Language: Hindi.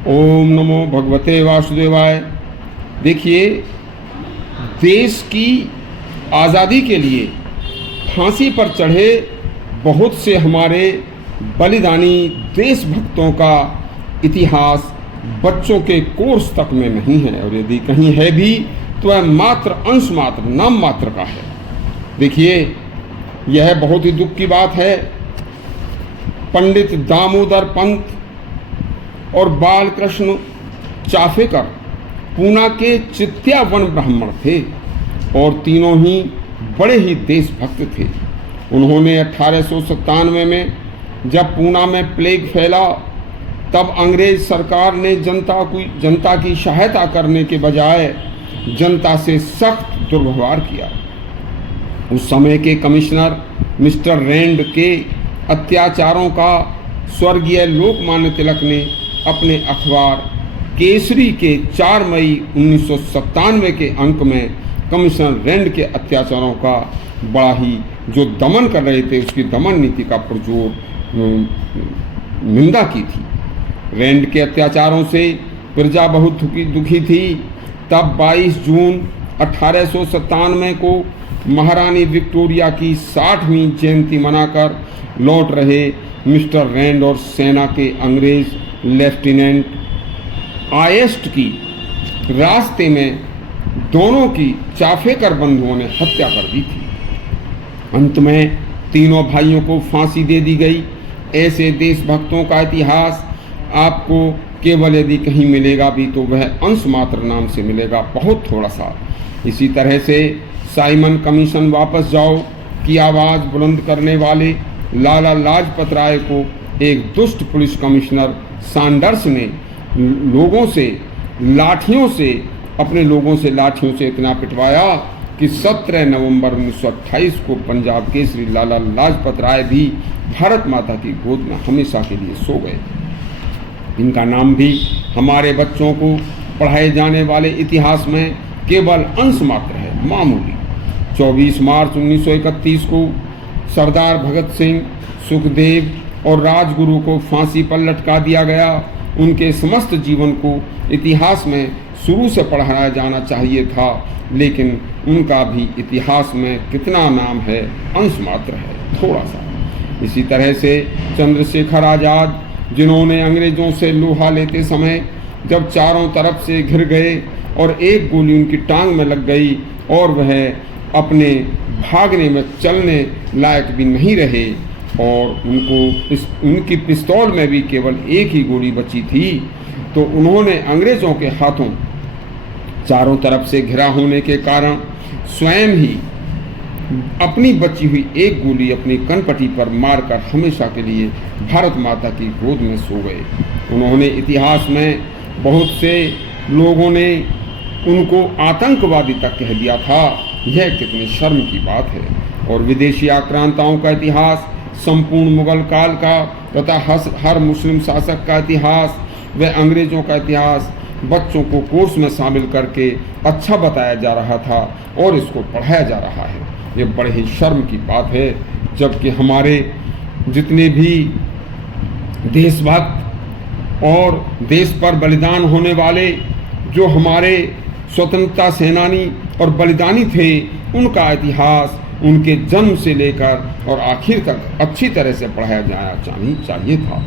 ओम नमो भगवते वासुदेवाय। देखिए, देश की आज़ादी के लिए फांसी पर चढ़े बहुत से हमारे बलिदानी देशभक्तों का इतिहास बच्चों के कोर्स तक में नहीं है, और यदि कहीं है भी तो वह मात्र अंश मात्र, नाम मात्र का है। देखिए, यह बहुत ही दुख की बात है। पंडित दामोदर पंत और बालकृष्ण चाफेकर पूना के चित्या वन ब्राह्मण थे और तीनों ही बड़े ही देशभक्त थे। उन्होंने 1897 में जब पूना में प्लेग फैला, तब अंग्रेज सरकार ने जनता की सहायता करने के बजाय जनता से सख्त दुर्व्यवहार किया। उस समय के कमिश्नर मिस्टर रैंड के अत्याचारों का स्वर्गीय लोकमान्य तिलक ने अपने अखबार केसरी के 4 मई 1997 के अंक में कमिश्नर रैंड के अत्याचारों का बड़ा ही जो दमन कर रहे थे, उसकी दमन नीति का पुरजोर निंदा की थी। रैंड के अत्याचारों से प्रजा बहुत दुखी थी। तब 22 जून 1897 को महारानी विक्टोरिया की 60वीं जयंती मनाकर लौट रहे मिस्टर रैंड और सेना के अंग्रेज लेफ्टिनेंट आयस्ट की रास्ते में दोनों की चाफेकर बंधुओं ने हत्या कर दी थी। अंत में तीनों भाइयों को फांसी दे दी गई। ऐसे देशभक्तों का इतिहास आपको केवल यदि कहीं मिलेगा भी तो वह अंश मात्र नाम से मिलेगा, बहुत थोड़ा सा। इसी तरह से साइमन कमीशन वापस जाओ की आवाज़ बुलंद करने वाले लाला लाजपत राय को एक दुष्ट पुलिस कमिश्नर सैंडर्स ने अपने लोगों से लाठियों से इतना पिटवाया कि 17 नवंबर 1928 को पंजाब केसरी लाला लाजपत राय भी भारत माता की गोद में हमेशा के लिए सो गए। इनका नाम भी हमारे बच्चों को पढ़ाए जाने वाले इतिहास में केवल अंश मात्र है, मामूली। 24 मार्च 1931 को सरदार भगत सिंह, सुखदेव और राजगुरु को फांसी पर लटका दिया गया। उनके समस्त जीवन को इतिहास में शुरू से पढ़ाया जाना चाहिए था, लेकिन उनका भी इतिहास में कितना नाम है, अंश मात्र है, थोड़ा सा। इसी तरह से चंद्रशेखर आज़ाद, जिन्होंने अंग्रेज़ों से लोहा लेते समय जब चारों तरफ से घिर गए और एक गोली उनकी टांग में लग गई और वह अपने भागने में चलने लायक भी नहीं रहे और उनकी पिस्तौल में भी केवल एक ही गोली बची थी, तो उन्होंने अंग्रेज़ों के हाथों चारों तरफ से घिरा होने के कारण स्वयं ही अपनी बची हुई एक गोली अपनी कनपटी पर मारकर हमेशा के लिए भारत माता की गोद में सो गए। उन्होंने इतिहास में बहुत से लोगों ने उनको आतंकवादी तक कह दिया था। यह कितनी शर्म की बात है। और विदेशी आक्रांताओं का इतिहास, संपूर्ण मुगल काल का तथा हर मुस्लिम शासक का इतिहास व अंग्रेज़ों का इतिहास बच्चों को कोर्स में शामिल करके अच्छा बताया जा रहा था और इसको पढ़ाया जा रहा है। ये बड़े ही शर्म की बात है, जबकि हमारे जितने भी देशभक्त और देश पर बलिदान होने वाले जो हमारे स्वतंत्रता सेनानी और बलिदानी थे, उनका इतिहास उनके जन्म से लेकर और आखिर तक अच्छी तरह से पढ़ाया जाना चाहिए था।